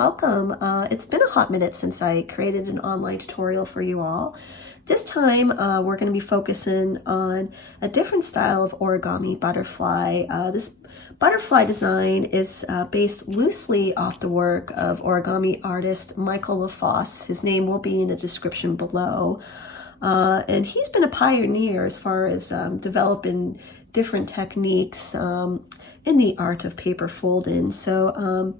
welcome. It's been a hot minute since I created an online tutorial for you all. This time we're going to be focusing on a different style of origami butterfly. This butterfly design is based loosely off the work of origami artist Michael LaFosse. His name will be in the description below. And he's been a pioneer as far as developing different techniques in the art of paper fold-in. So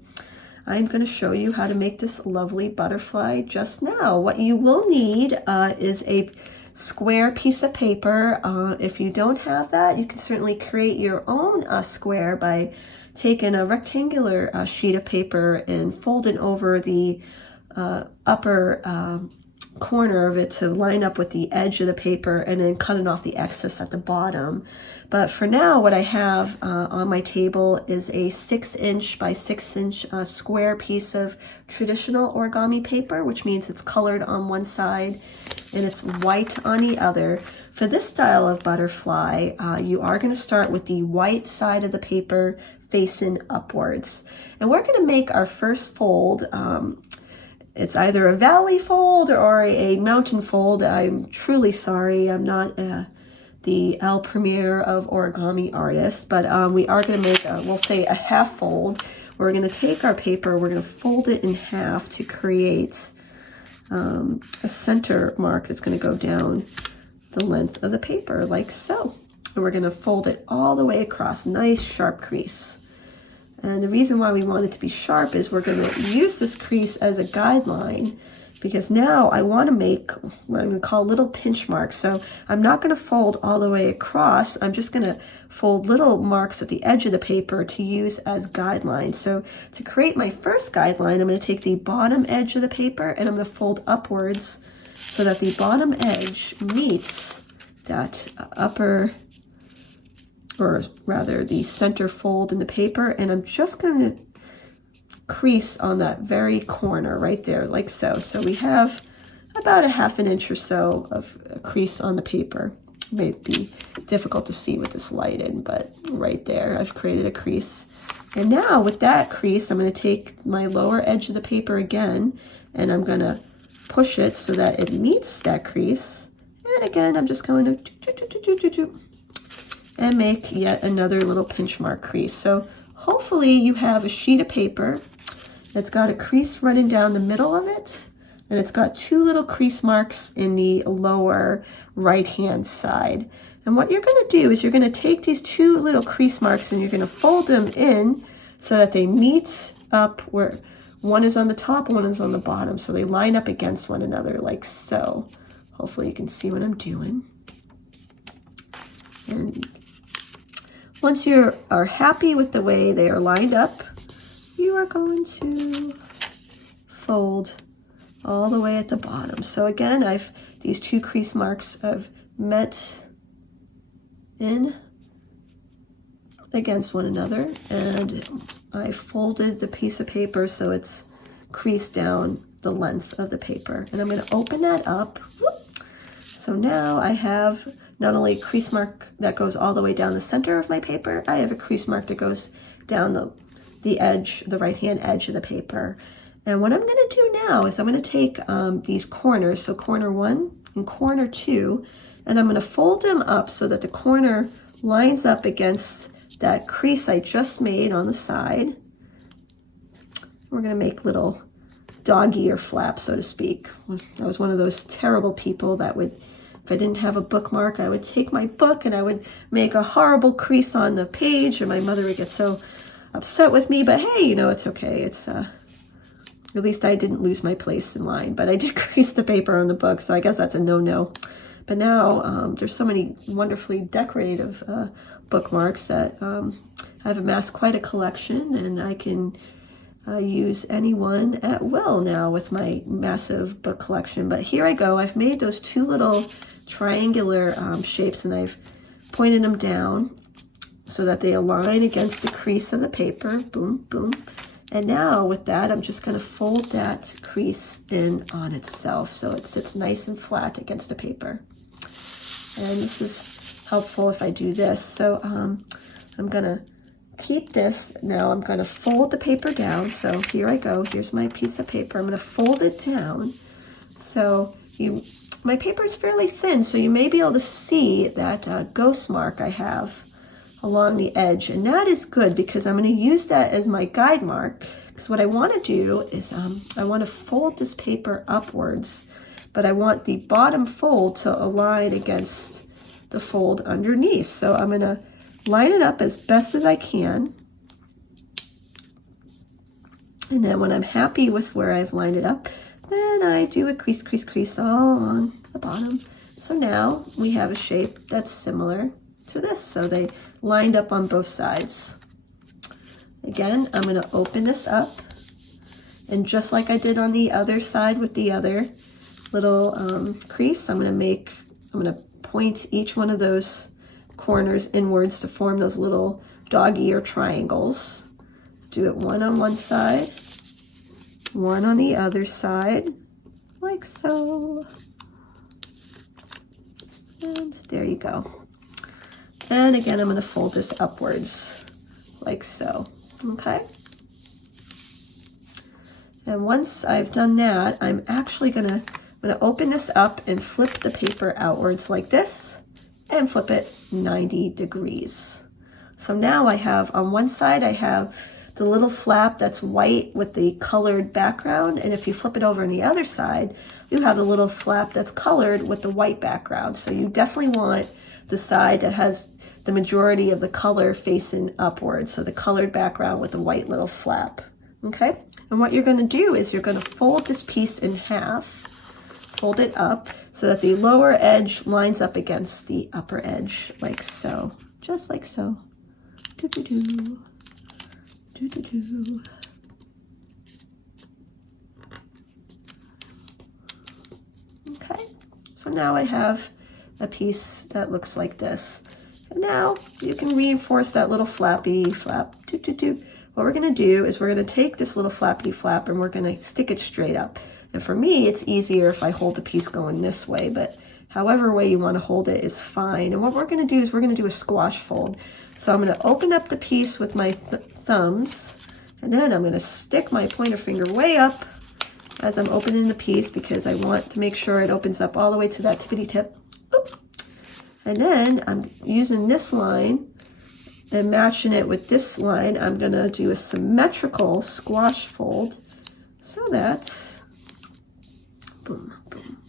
I'm going to show you how to make this lovely butterfly just now. What you will need is a square piece of paper. If you don't have that, you can certainly create your own square by taking a rectangular sheet of paper and folding over the upper corner of it to line up with the edge of the paper, and then cutting off the excess at the bottom. But for now, what I have on my table is a 6" by 6" square piece of traditional origami paper, which means it's colored on one side and it's white on the other. For this style of butterfly, you are going to start with the white side of the paper facing upwards. And we're going to make our first fold. It's either a valley fold or a mountain fold. I'm truly sorry, I'm not the El Premier of origami artists, but we are going to make, we'll say, a half fold. We're going to take our paper, we're going to fold it in half to create a center mark that's going to go down the length of the paper, like so. And we're going to fold it all the way across, nice sharp crease. And the reason why we want it to be sharp is we're going to use this crease as a guideline, because now I want to make what I'm going to call little pinch marks. So I'm not going to fold all the way across. I'm just going to fold little marks at the edge of the paper to use as guidelines. So to create my first guideline, I'm going to take the bottom edge of the paper and I'm going to fold upwards so that the bottom edge meets that upper, or rather the center fold in the paper, and I'm just going to crease on that very corner right there, like so. So we have about a ½ or so of a crease on the paper. It may be difficult to see with this light in, but right there I've created a crease. And now with that crease, I'm going to take my lower edge of the paper again, and I'm going to push it so that it meets that crease. And again, I'm just going to and make yet another little pinch mark crease. So hopefully you have a sheet of paper that's got a crease running down the middle of it, and it's got two little crease marks in the lower right hand side. And what you're going to do is you're going to take these two little crease marks and you're going to fold them in so that they meet up where one is on the top, one is on the bottom, so they line up against one another, like so. Hopefully you can see what I'm doing. And once you are happy with the way they are lined up, you are going to fold all the way at the bottom. So again, these two crease marks have met in against one another, and I folded the piece of paper so it's creased down the length of the paper. And I'm going to open that up. So now I have not only a crease mark that goes all the way down the center of my paper, I have a crease mark that goes down the edge, the right-hand edge of the paper. And what I'm going to do now is I'm going to take these corners, so corner 1 and corner 2, and I'm going to fold them up so that the corner lines up against that crease I just made on the side. We're going to make little dog-ear flaps, so to speak. I was one of those terrible people that would, if I didn't have a bookmark, I would take my book and I would make a horrible crease on the page, and my mother would get so upset with me. But hey, you know, it's okay. It's at least I didn't lose my place in line, but I did crease the paper on the book, so I guess that's a no-no. But now there's so many wonderfully decorative bookmarks that I've amassed quite a collection, and I can use any one at will now with my massive book collection. But here I go. I've made those two little triangular shapes, and I've pointed them down so that they align against the crease of the paper. Boom, boom. And now with that, I'm just going to fold that crease in on itself so it sits nice and flat against the paper. And this is helpful if I do this. So I'm going to keep this. Now I'm going to fold the paper down. So here I go. Here's my piece of paper. I'm going to fold it down. So my paper is fairly thin, so you may be able to see that ghost mark I have along the edge. And that is good because I'm going to use that as my guide mark. Because what I want to do is I want to fold this paper upwards, but I want the bottom fold to align against the fold underneath. So I'm going to line it up as best as I can. And then when I'm happy with where I've lined it up, then I do a crease, crease, crease all along the bottom. So now we have a shape that's similar to this. So they lined up on both sides. Again, I'm going to open this up. And just like I did on the other side with the other little crease, I'm going to point each one of those corners inwards to form those little dog ear triangles. Do it one on one side, one on the other side, like so. And there you go. And again, I'm going to fold this upwards, like so. Okay. And once I've done that, I'm actually going to open this up and flip the paper outwards like this, and flip it 90 degrees. So now I have, on one side, I have the little flap that's white with the colored background, and if you flip it over on the other side, you have the little flap that's colored with the white background. So you definitely want the side that has the majority of the color facing upwards, so the colored background with the white little flap. Okay, and what you're going to do is you're going to fold this piece in half, fold it up so that the lower edge lines up against the upper edge, like so, just like so. Do-do-do. Do-do-do. Okay, so now I have a piece that looks like this. And now you can reinforce that little flappy flap. Do-do-do. What we're going to do is we're going to take this little flappity flap and we're going to stick it straight up. And for me, it's easier if I hold the piece going this way, but however way you want to hold it is fine. And what we're going to do is we're going to do a squash fold. So I'm going to open up the piece with my thumbs, and then I'm going to stick my pointer finger way up as I'm opening the piece because I want to make sure it opens up all the way to that tippity tip. Oop. And then I'm using this line and matching it with this line. I'm going to do a symmetrical squash fold so that, boom, boom,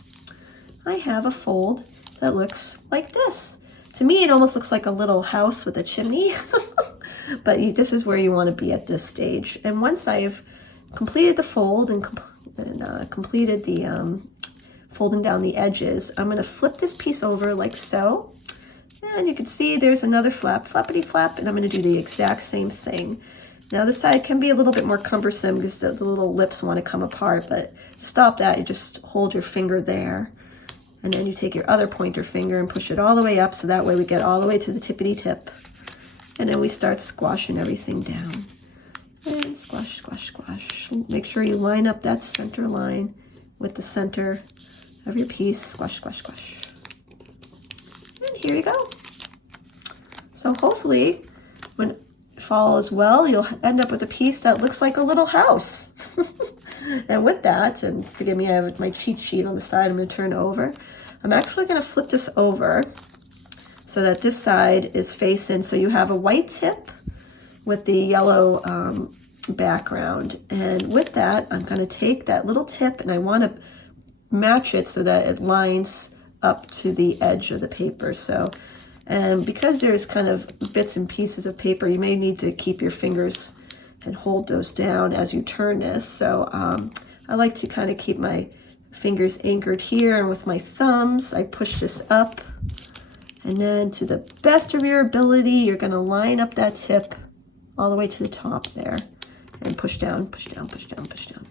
I have a fold that looks like this. To me, it almost looks like a little house with a chimney, but this is where you want to be at this stage. And once I've completed the fold and completed the folding down the edges, I'm going to flip this piece over like so. And you can see there's another flap, flappity flap, and I'm going to do the exact same thing. Now this side can be a little bit more cumbersome because the little lips want to come apart, but to stop that, you just hold your finger there. And then you take your other pointer finger and push it all the way up so that way we get all the way to the tippity tip. And then we start squashing everything down. And squash, squash, squash. Make sure you line up that center line with the center of your piece. Squash, squash, squash. And here you go. So hopefully, when it follows well, you'll end up with a piece that looks like a little house. And with that, and forgive me, I have my cheat sheet on the side, I'm going to turn it over. I'm actually going to flip this over so that this side is facing, so you have a white tip with the yellow background. And with that, I'm going to take that little tip and I want to match it so that it lines up to the edge of the paper. So, and because there's kind of bits and pieces of paper, you may need to keep your fingers and hold those down as you turn this. So I like to kind of keep my fingers anchored here, and with my thumbs I push this up, and then to the best of your ability you're going to line up that tip all the way to the top there and push down, push down, push down, push down,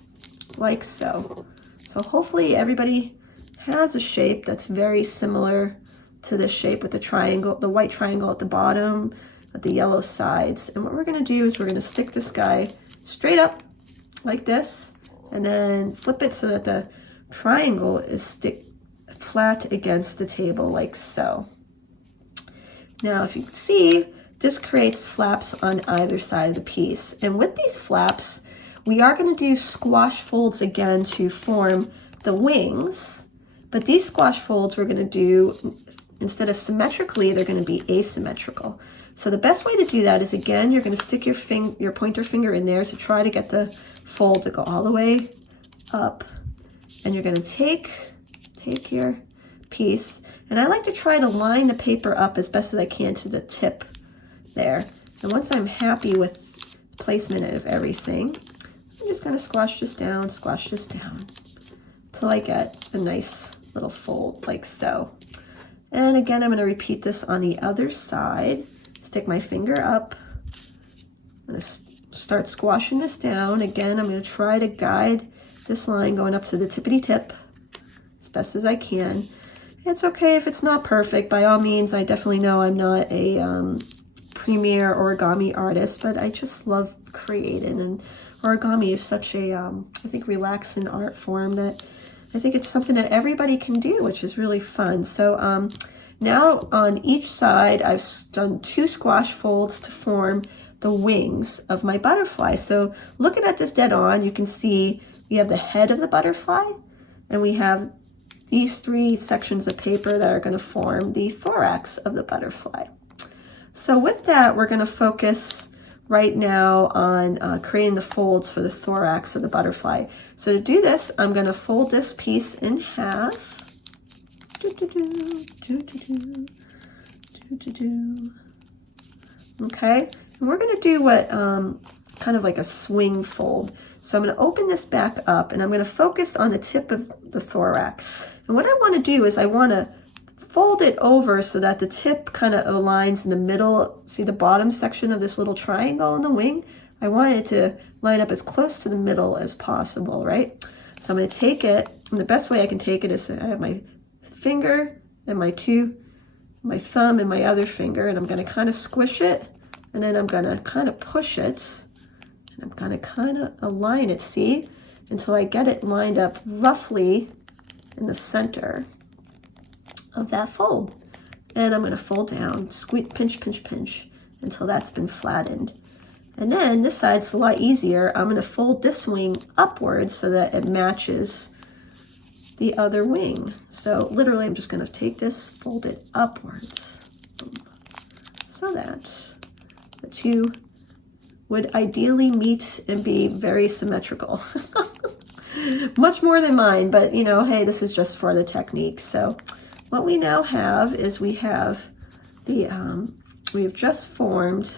like so. So hopefully everybody has a shape that's very similar to this shape with the triangle, the white triangle at the bottom with the yellow sides. And what we're going to do is we're going to stick this guy straight up like this, and then flip it so that the triangle is stick flat against the table like so. Now if you can see, this creates flaps on either side of the piece. And with these flaps, we are going to do squash folds again to form the wings. But these squash folds we're going to do, instead of symmetrically, they're going to be asymmetrical. So the best way to do that is, again, you're going to stick your pointer finger in there to try to get the fold to go all the way up. And you're going to take your piece, and I like to try to line the paper up as best as I can to the tip there. And once I'm happy with placement of everything, I'm just going to squash this down till I get a nice little fold like so. And again, I'm going to repeat this on the other side. Stick my finger up. I'm going to start squashing this down. Again, I'm going to try to guide this line going up to the tippity tip as best as I can. It's okay if it's not perfect. By all means, I definitely know I'm not a premier origami artist, but I just love creating, and origami is such a, I think, relaxing art form that I think it's something that everybody can do, which is really fun. So now on each side, I've done 2 squash folds to form the wings of my butterfly. So looking at this dead on, you can see we have the head of the butterfly, and we have these 3 sections of paper that are going to form the thorax of the butterfly. So with that, we're going to focus right now on creating the folds for the thorax of the butterfly. So to do this, I'm going to fold this piece in half. Okay, and we're going to do what kind of like a swing fold. So I'm going to open this back up, and I'm going to focus on the tip of the thorax. And what I want to do is I want to fold it over so that the tip kind of aligns in the middle. See the bottom section of this little triangle in the wing? I want it to line up as close to the middle as possible, right? So I'm going to take it, and the best way I can take it is I have my finger and my thumb and my other finger, and I'm going to kind of squish it, and then I'm going to kind of push it, and I'm going to kind of align it, see, until I get it lined up roughly in the center of that fold. And I'm going to fold down, squeeze, pinch, pinch, pinch until that's been flattened. And then this side's a lot easier. I'm going to fold this wing upwards so that it matches the other wing. So literally I'm just going to take this, fold it upwards so that the 2 would ideally meet and be very symmetrical. Much more than mine, but you know, hey, this is just for the technique. So what we now have is we have the, we have just formed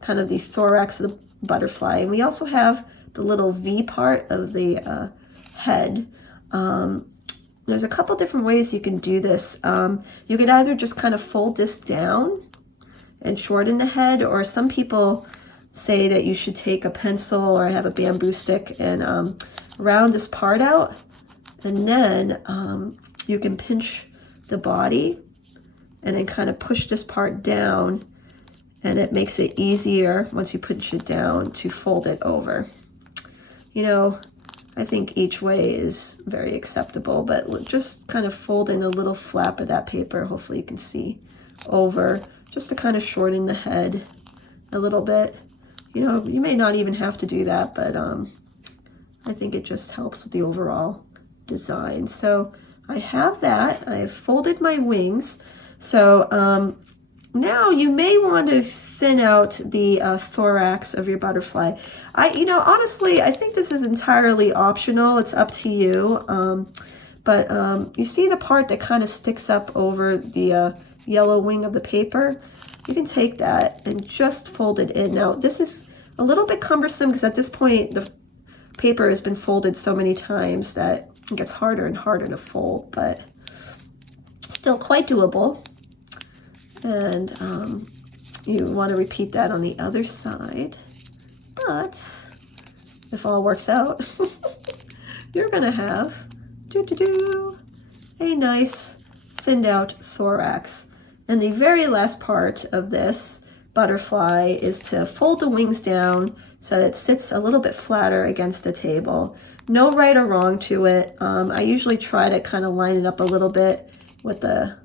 kind of the thorax of the butterfly, and we also have the little V part of the head. There's a couple different ways you can do this. You could either just kind of fold this down and shorten the head, or some people say that you should take a pencil or have a bamboo stick and round this part out, and then you can pinch the body and then kind of push this part down, and it makes it easier once you push it down to fold it over. You know, I think each way is very acceptable, but just kind of folding a little flap of that paper, hopefully you can see, over, just to kind of shorten the head a little bit. You know, you may not even have to do that, but I think it just helps with the overall design. So I have that. I have folded my wings. So now you may want to thin out the thorax of your butterfly. You know, honestly, I think this is entirely optional. It's up to you. But you see the part that kind of sticks up over the yellow wing of the paper? You can take that and just fold it in. Now, this is a little bit cumbersome because at this point, the paper has been folded so many times that it gets harder and harder to fold, but still quite doable. And you want to repeat that on the other side. But if all works out, you're going to have a nice thinned out thorax. And the very last part of this butterfly is to fold the wings down so that it sits a little bit flatter against the table. No right or wrong to it. I usually try to kind of line it up a little bit with the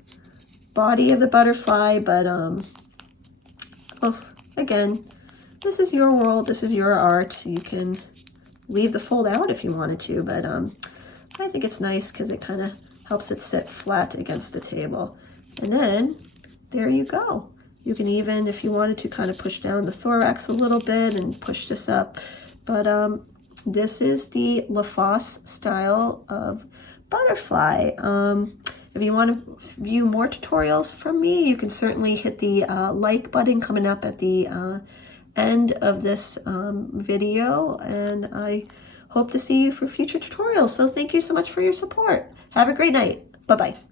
body of the butterfly, but oh, again, this is your world, this is your art. You can leave the fold out if you wanted to, but I think it's nice because it kind of helps it sit flat against the table. And then there you go. You can even, if you wanted to, kind of push down the thorax a little bit and push this up. But this is the LaFosse style of butterfly. If you want to view more tutorials from me, you can certainly hit the like button coming up at the end of this video, and I hope to see you for future tutorials. So thank you so much for your support. Have a great night. Bye-bye.